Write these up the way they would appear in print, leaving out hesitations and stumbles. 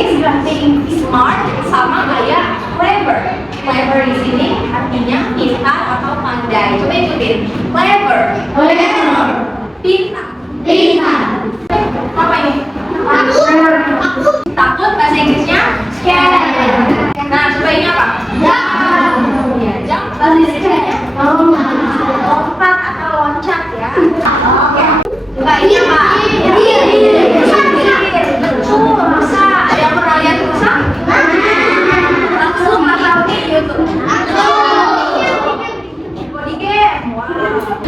Inggris smart sama kayak clever. Clever di sini artinya pintar atau pandai. Coba ikutin. Clever. Pintar. Apa ini? Takut bahasa Inggrisnya scared. Nah, coba ini apa? Ya, jump bahasa Inggrisnya lompat atau loncat ya. Oke. Coba ini apa? Betul, rusa. Ada yang pernah lihat rusa? Langsung atau di YouTube? Body game.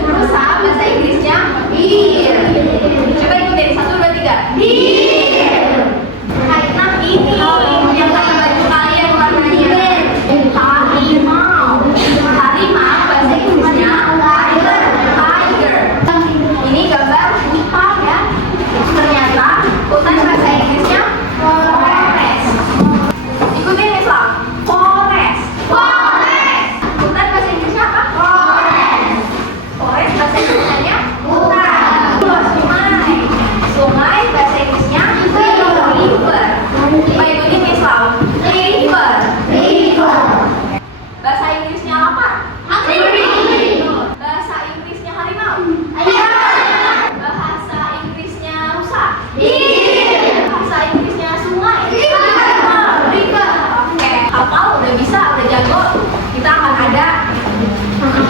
Rusa bahasa Inggrisnya deer. Coba ikutin 1, 2, 3. Deer. Karena ini yang pakai baju kalian warnanya harimau. Harimau bahasa Inggrisnya tiger. Ini gambar hutan ya. Ternyata hutan bahasa Inggrisnya forest. Ikutin Islam. Forest. Hutan bahasa Inggrisnya apa? Forest bahasa Inggrisnya hutan. Sungai. Sungai bahasa Inggrisnya river. Coba ikutin Islam. River. Bahasa Inggrisnya apa? Bahasa Inggrisnya harimau. Bahasa Inggrisnya rusa. Bahasa Inggrisnya sungai. River. Oke, hafal udah bisa, udah jago. Kita akan ada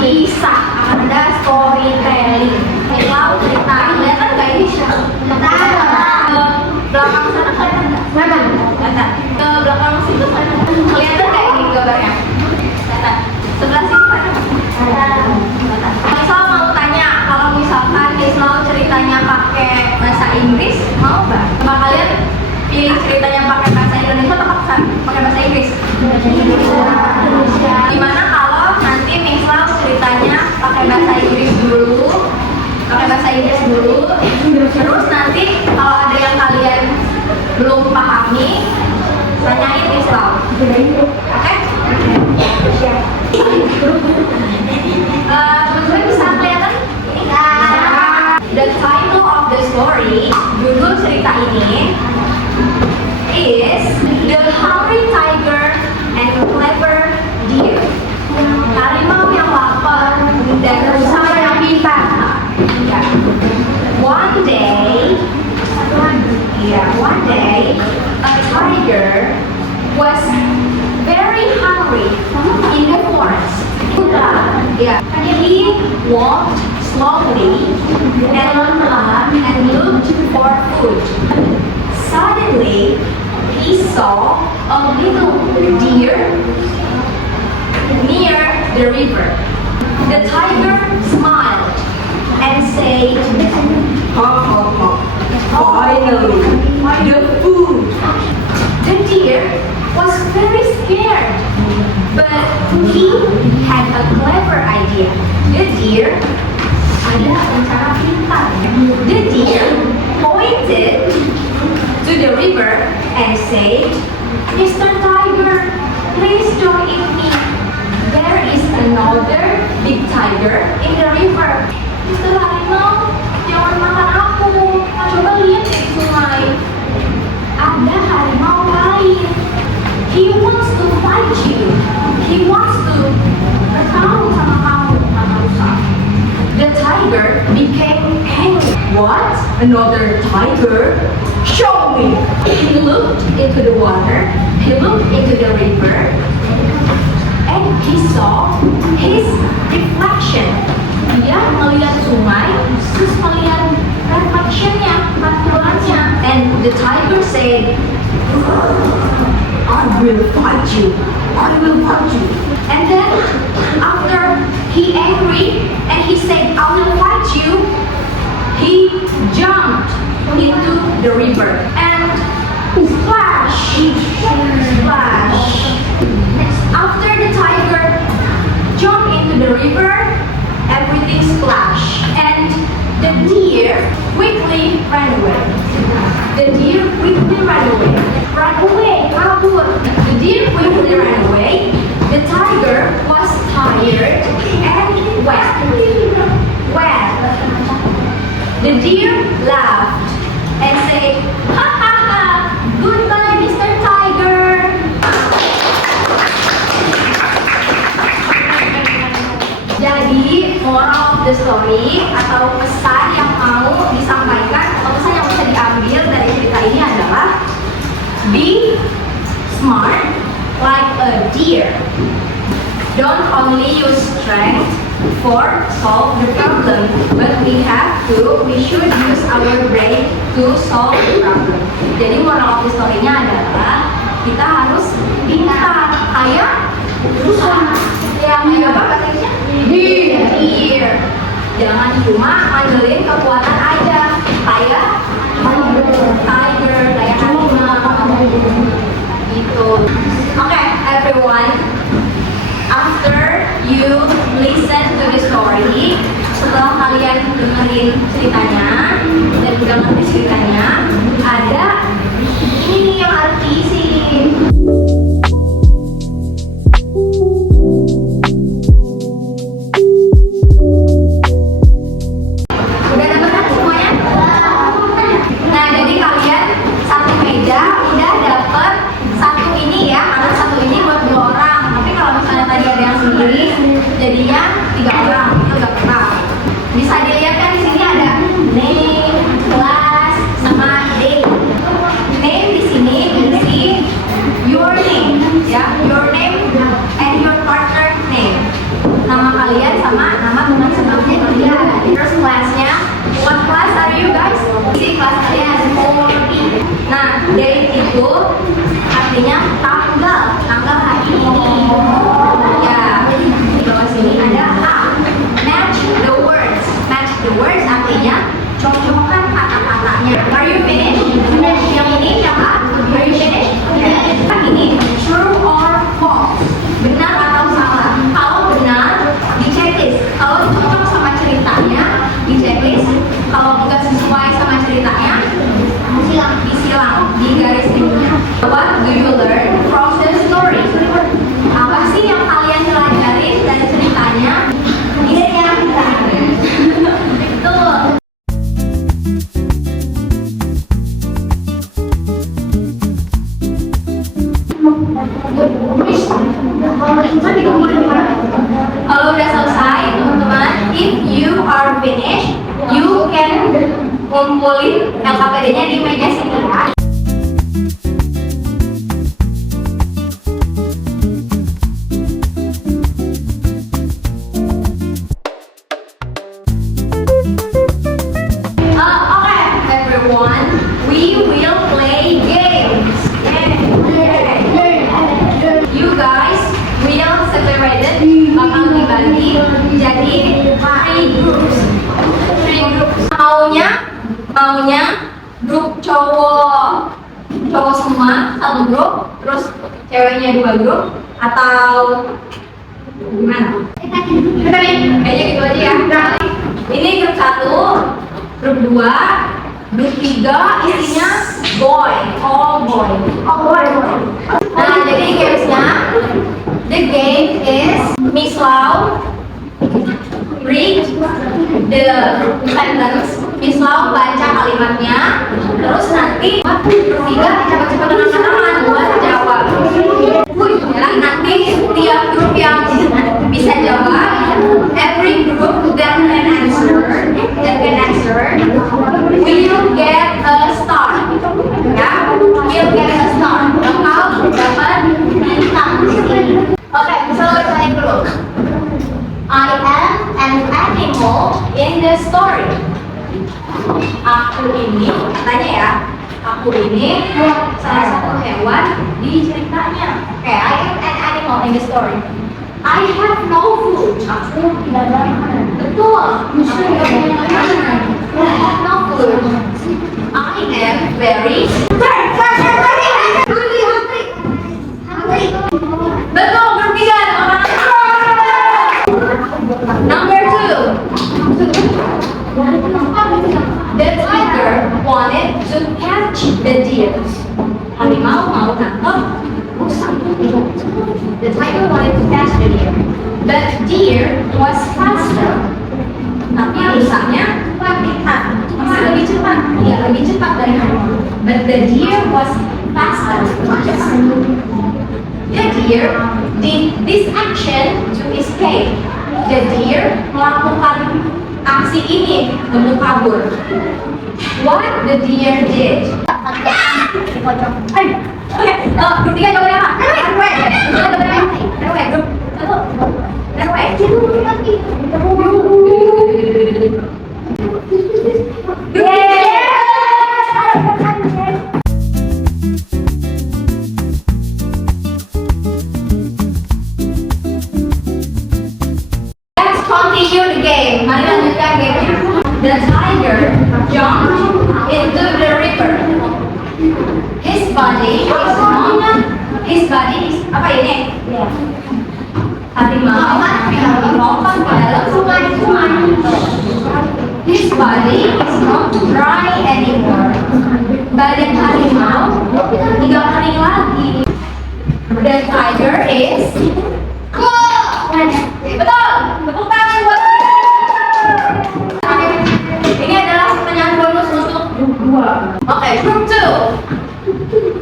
kisah, akan ada storytelling. Kalau cerita, kelihatan nggak ini? Ke belakang sana kelihatan nggak? Kelihatan. Ke belakang situ kelihatan nggak ini gambarnya? Kelihatan. Sebelah sini kelihatan. Misal mau tanya, kalau misalkan Islam ceritanya pakai bahasa Inggris, mau nggak? Coba kalian pilih ceritanya pakai bahasa Indonesia atau pakai bahasa Inggris? Gimana kalau nanti misal ceritanya pakai bahasa Inggris dulu, terus nanti kalau ada yang kalian belum pahami, tanyain Islam. Oke? Teman-teman bisa kelihatan? The title of the story, judul cerita ini is The Hungry Tiger and Clever Deer. Harimau yang lapar dan rusa yang pintar. One day, a tiger was very hungry in the forest. He walked slowly and looked for food. Suddenly, he saw a little deer near the river. The tiger smiled and said, finally, the food. The deer was very scared, but he had a clever idea. The deer ada rencana pintar. The deer pointed to the river and said, Mr. Tiger, please join me. There is another big tiger in the river. Mr. Harimau, jangan makan aku. Coba lihat di sungai. Ada harimau lain. He wants to fight you. He wants to bertarung sama kamu, kata rusa. The tiger became angry. What? Another tiger? Show me. He looked into the water. He looked into the river. And he saw his reflection. Dia melihat sungai, terus melihat reflectionnya, pantulannya. And the tiger said, I will fight you. And then after he angry and he said, I will fight you, he jumped into the river and splash. After the tiger jumped into the river, everything splashed, and the deer quickly ran away. Kabur. The deer quickly ran away. The tiger was tired and wet. The deer laughed and said, ha ha ha, goodbye Mr. Be smart like a deer. Don't only use strength for solve the problem, but we should use our brain to solve the problem. Jadi moral of the story-nya adalah kita harus pintar kayak rusa. Yang apa katanya? Deer. Jangan cuma ngandelin kekuatan aja kayak tiger, kayak harimau gitu. Okay, everyone. After you listen to the story, setelah kalian dengerin ceritanya dan udah ngerti ceritanya, ada ini yang harus diisi. Udah dapat kan semuanya? Nah, jadi kalian satu meja udah dapat satu ini ya, karena satu ini buat 2 orang. Tapi kalau misalnya tadi ada yang sendiri, jadinya 3 orang. Itu gak apa. Bisa dilihat kan di sini ada name, class, sama date. Name di sini berarti your name, ya, your name and your partner name. Nama kalian sama nama teman sebelumnya kalian. Terus kelasnya, what class are you guys? Ini kelas kalian 40. Nah, date itu artinya tanggal hari ini. Ya, di bawah sini ada A. Match the words artinya cocokkan kata-katanya. Are you finished? Yang ini yang A. Are you finished? Nah, ini true or false. Benar atau salah? Kalau benar di checklist. Kalau cocok sama ceritanya di checklist. Kalau enggak sesuai sama ceritanya disilang di garis ininya. What do you learn from the story? Apa sih yang kalian pelajari dari ceritanya? Ini yang betul. Kalau udah selesai, teman-teman, if you are finished, you can ngumpulin LKPD-nya di meja sini ya. Okay, everyone, we will play games. You guys will separated, bakal dibagi jadi 3 groups. Maunya grup cowok semua 1 grup, terus ceweknya 2 grup, atau gimana? Kayaknya gitu aja ya. Ini grup 1, grup 2, grup 3 isinya boy, all boy. Nah, jadi gamesnya, the game is Miss Lau read the sentence. Miss Lau baca kalimatnya, terus nanti bertiga cepat-cepat dengan tangan buat jawab. Ya, nanti tiap grup yang bisa jawab, every group that can answer will get a star. Ya, will get a star. Bakal dapat bintang. Oke, misalnya saya dulu. I am an animal in the story. Aku ini, tanya ya, aku ini salah satu hewan di ceritanya. Oke, I am an animal in the story. I have no food. Aku tidak ada makanan. Betul. Aku tidak punya makanan. I have no food. I am very hungry. Betul, bertiga ada makanan. Number 2. The tiger wanted to catch the deer. Harimau mau tangkap rusa. The tiger wanted to catch the deer, but deer was faster. Tapi rusanya masih lebih cepat. Ya, lebih cepat dari harimau. But the deer was faster. The deer did this action to escape. The deer melakukan aksi ini untuk kabur. What the deer did? pojok. Ayo. Oke. Grup 3 jawabannya apa? Runway. Jawabannya apa? Runway. Grup 1. Runway. Let's continue the game. Mari lanjutkan game. The tiger jumped into the river. His body is apa ini? Harimau melompat ke dalam sungai. His body is not dry anymore. Badan harimau tidak kering lagi. The tiger is cool. Betul. Tepuk tangan buat. Ini adalah pertanyaan bonus untuk grup 2. Oke, grup 2.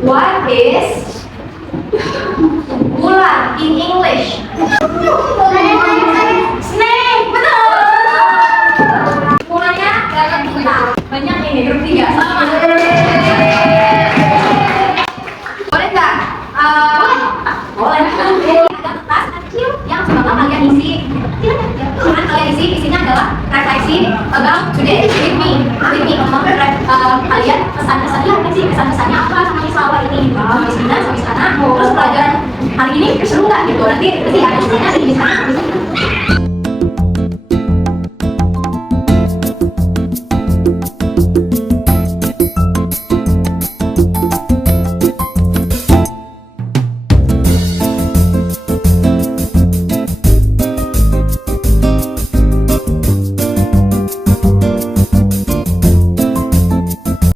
What is ular in English? Snake. Betul. Ulangnya dalam kita. Banyak ini grup 3 sama. Boleh nggak? Boleh. Ada kertas kecil yang bakal kalian isi. Silakan kalian isi. Isinya adalah refleksi about today with me. Kalian pesan-pesannya apa sih? Pesan-pesannya apa sama Ismawa ini? Sampai sana. Terus pelajaran hari ini seru nggak gitu? Nanti ada isinya di sana.